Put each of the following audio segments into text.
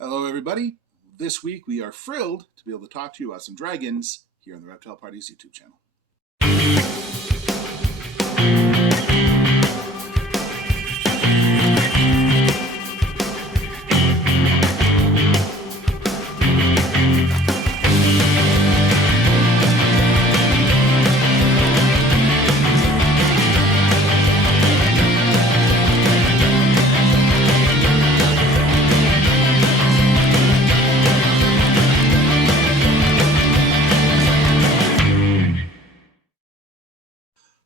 Hello, everybody. This week we are thrilled to be able to talk to you about some dragons here on the Reptile Party's YouTube channel.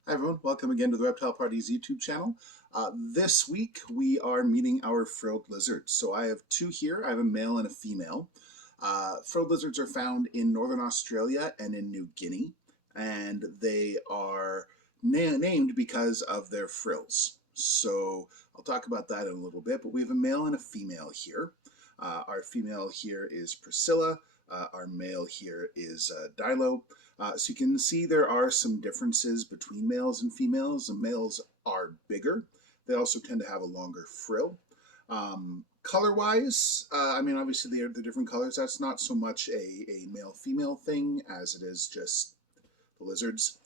Hi, everyone. Welcome again to the Reptile Party's YouTube channel. This week we are meeting our frilled lizards. So I have two here. I have a male and a female. Frilled lizards are found in Northern Australia and in New Guinea, and they are named because of their frills. So I'll talk about that in a little bit, but we have a male and a female here. Our female here is Priscilla. Our male here is Dilo. So you can see there are some differences between males and females. The males are bigger. They also tend to have a longer frill. Color-wise, I mean, obviously they're different colors. That's not so much a male-female thing as it is just the lizards.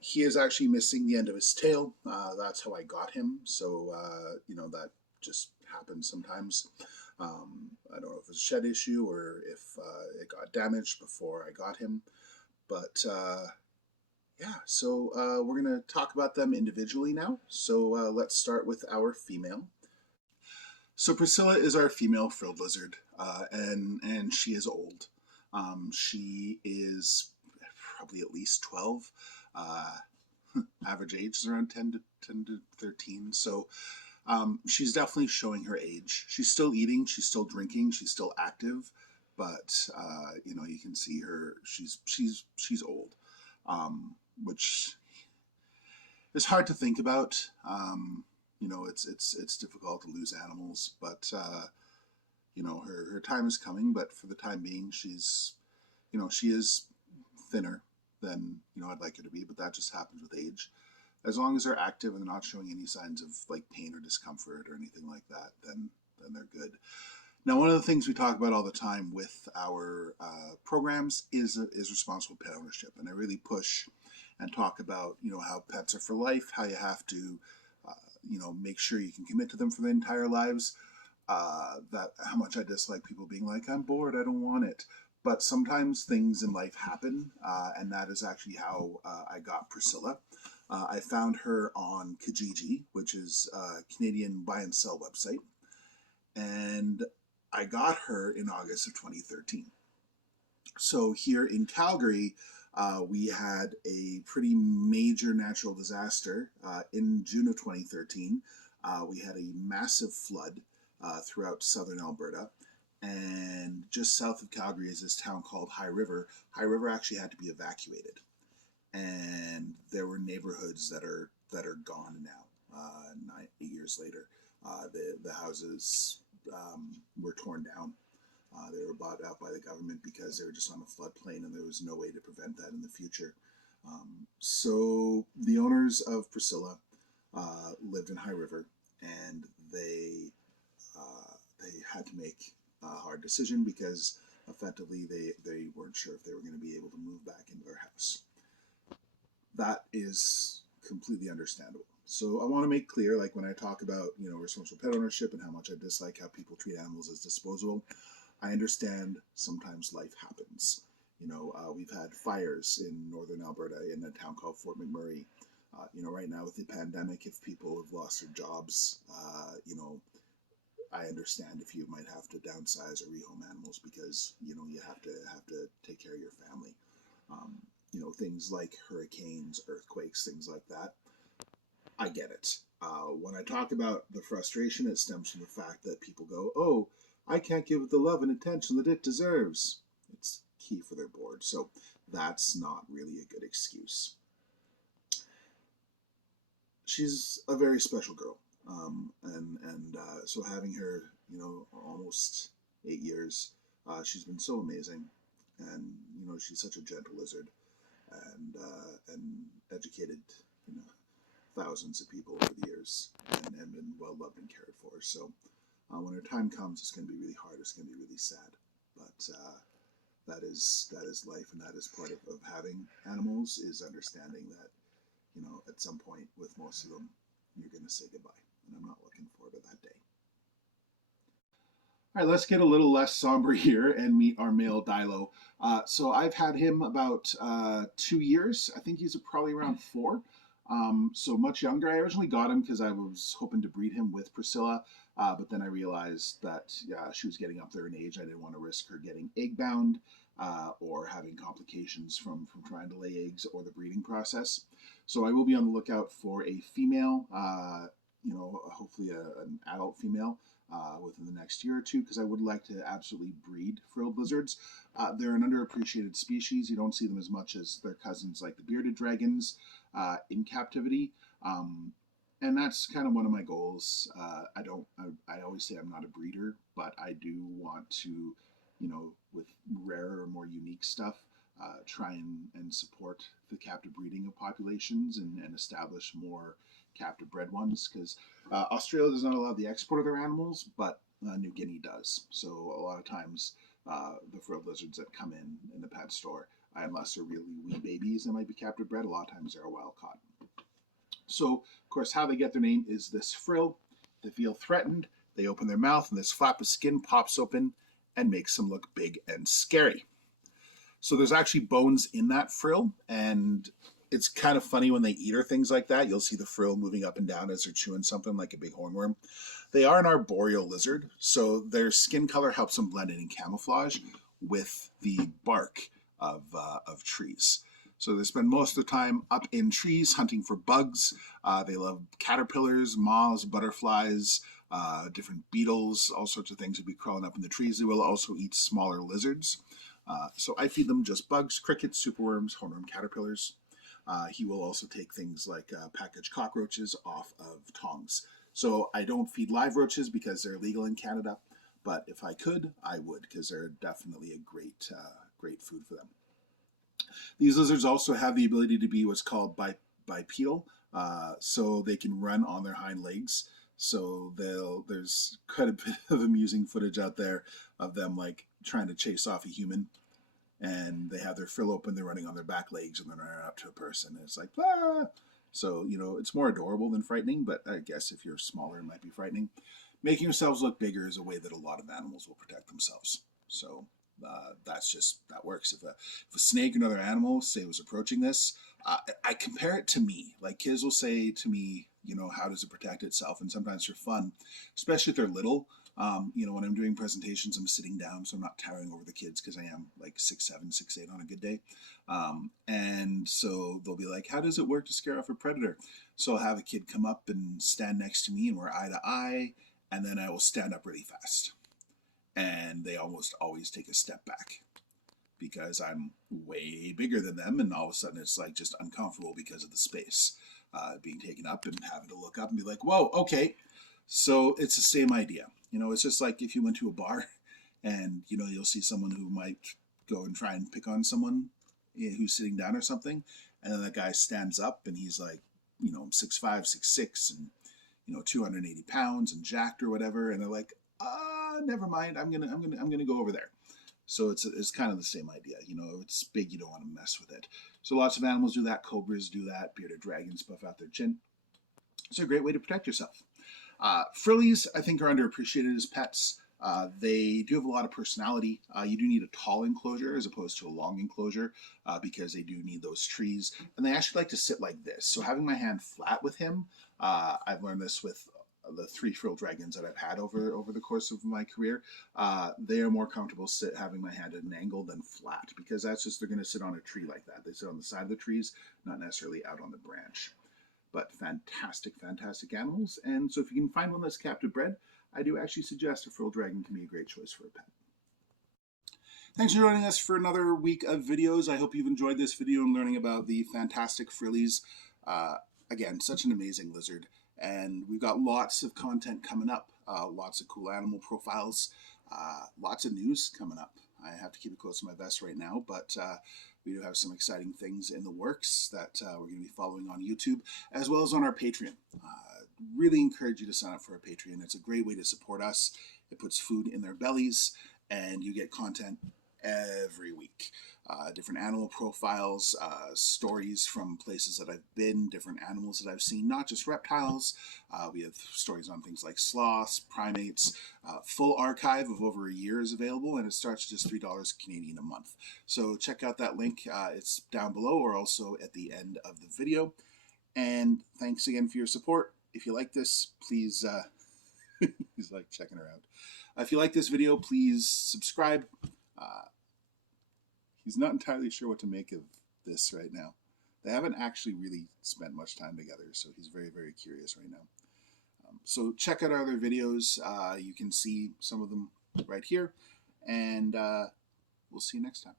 He is actually missing the end of his tail. That's how I got him. So, that just happens sometimes. I don't know if it's a shed issue or if it got damaged before I got him. But so we're going to talk about them individually now. So let's start with our female. So Priscilla is our female frilled lizard, and she is old. She is probably at least 12. Uh, Average age is around 10 to 13. So she's definitely showing her age. She's still eating, she's still drinking, she's still active, but you can see her. She's old, which is hard to think about. It's difficult to lose animals, but her time is coming. But for the time being, she is thinner than I'd like her to be. But that just happens with age. As long as they're active and they're not showing any signs of like pain or discomfort or anything like that, then they're good. Now, one of the things we talk about all the time with our programs is responsible pet ownership, and I really push and talk about how pets are for life, how you have to make sure you can commit to them for their entire lives. That how much I dislike people being like, I'm bored, I don't want it. But sometimes things in life happen, and that is actually how I got Priscilla. I found her on Kijiji, which is a Canadian buy and sell website, and I got her in August of 2013. So here in Calgary, we had a pretty major natural disaster in June of 2013. We had a massive flood throughout southern Alberta. And just south of Calgary is this town called High River. High River actually had to be evacuated, and there were neighborhoods that are gone now. 8 years later, the houses were torn down. They were bought out by the government because they were just on a floodplain, and there was no way to prevent that in the future. So the owners of Priscilla lived in High River, and they had to make a hard decision because effectively they weren't sure if they were going to be able to move back into their house. That is completely understandable. So I want to make clear, like when I talk about responsible pet ownership and how much I dislike how people treat animals as disposable, I understand sometimes life happens. We've had fires in northern Alberta in a town called Fort McMurray. Right now with the pandemic, if people have lost their jobs, I understand if you might have to downsize or rehome animals because you have to take care of your family. Um, Things like hurricanes, earthquakes, things like that. I get it. When I talk about the frustration, it stems from the fact that people go, "Oh, I can't give it the love and attention that it deserves." It's key for their board, so that's not really a good excuse. She's a very special girl, and so having her, almost 8 years, she's been so amazing, and she's such a gentle lizard, and educated, you know, thousands of people over the years, and been well loved and cared for. So When her time comes, it's going to be really hard. It's going to be really sad. But that is life, and that is part of having animals, is understanding that, you know, at some point with most of them, you're going to say goodbye. And I'm not looking forward to that day. All right, let's get a little less somber here and meet our male Dilo. So I've had him about 2 years. I think he's probably around 4. So much younger. I originally got him because I was hoping to breed him with Priscilla, but then I realized that she was getting up there in age. I didn't want to risk her getting egg bound or having complications from trying to lay eggs or the breeding process. So I will be on the lookout for a female, you know, hopefully an adult female. Within the next year or two, because I would like to absolutely breed frilled lizards. They're an underappreciated species. You don't see them as much as their cousins like the bearded dragons in captivity. And that's kind of one of my goals. I always say I'm not a breeder, but I do want to, you know, with rarer, more unique stuff, try and support the captive breeding of populations and establish more captive bred ones, because Australia does not allow the export of their animals, but New Guinea does. So a lot of times the frilled lizards that come in the pet store, unless they're really wee babies that might be captive bred, a lot of times they're wild caught. So of course how they get their name is this frill. They feel threatened, they open their mouth, and this flap of skin pops open and makes them look big and scary. So there's actually bones in that frill, and it's kind of funny when they eat or things like that. You'll see the frill moving up and down as they're chewing something like a big hornworm. They are an arboreal lizard, so their skin color helps them blend in and camouflage with the bark of trees. So they spend most of the time up in trees hunting for bugs. They love caterpillars, moths, butterflies, different beetles, all sorts of things will be crawling up in the trees. They will also eat smaller lizards. So I feed them just bugs, crickets, superworms, hornworm caterpillars. He will also take things like packaged cockroaches off of tongs. So I don't feed live roaches because they're illegal in Canada, but if I could, I would, because they're definitely a great food for them. These lizards also have the ability to be what's called bipedal, so they can run on their hind legs. So there's quite a bit of amusing footage out there of them like trying to chase off a human, and they have their frill open, they're running on their back legs, and then running up to a person, and it's like, ah! So, you know, it's more adorable than frightening, but I guess if you're smaller, it might be frightening. Making yourselves look bigger is a way that a lot of animals will protect themselves. So that works. If a snake or another animal, say, was approaching this, I compare it to me. Like, kids will say to me, you know, how does it protect itself? And sometimes for fun, especially if they're little, you know, when I'm doing presentations, I'm sitting down, so I'm not towering over the kids because I am like 6'7", 6'8" on a good day. And so they'll be like, how does it work to scare off a predator? So I'll have a kid come up and stand next to me, and we're eye to eye, and then I will stand up really fast. And they almost always take a step back because I'm way bigger than them, and all of a sudden it's like just uncomfortable because of the space being taken up, and having to look up and be like, whoa, okay. So it's the same idea. You know, it's just like if you went to a bar and, you know, you'll see someone who might go and try and pick on someone who's sitting down or something, and then that guy stands up and he's like, you know, 6'5", 6'6", and, you know, 280 pounds and jacked or whatever, and they're like, never mind, I'm gonna go over there. So it's kind of the same idea. You know, it's big, you don't want to mess with it. So lots of animals do that. Cobras do that. Bearded dragons puff out their chin. It's a great way to protect yourself. Frillies, I think, are underappreciated as pets. They do have a lot of personality. You do need a tall enclosure as opposed to a long enclosure because they do need those trees. And they actually like to sit like this. So having my hand flat with him, I've learned this with the 3 frilled dragons that I've had over the course of my career. They are more comfortable having my hand at an angle than flat, because that's just, they're going to sit on a tree like that. They sit on the side of the trees, not necessarily out on the branch. But fantastic, fantastic animals. And so if you can find one that's captive bred, I do actually suggest a frilled dragon can be a great choice for a pet. Thanks for joining us for another week of videos. I hope you've enjoyed this video and learning about the fantastic frillies. Again, such an amazing lizard. And we've got lots of content coming up, lots of cool animal profiles, lots of news coming up. I have to keep it close to my vest right now, but we do have some exciting things in the works that we're going to be following on YouTube, as well as on our Patreon. Really encourage you to sign up for our Patreon. It's a great way to support us. It puts food in their bellies, and you get content every week. Different animal profiles, stories from places that I've been, different animals that I've seen, not just reptiles. We have stories on things like sloths, primates. Full archive of over a year is available, and it starts at just $3 Canadian a month. So check out that link. It's down below or also at the end of the video. And thanks again for your support. If you like this, please, he's like checking her out. If you like this video, please subscribe. He's not entirely sure what to make of this right now. They haven't actually really spent much time together, so he's very, very curious right now. So check out our other videos. You can see some of them right here, and we'll see you next time.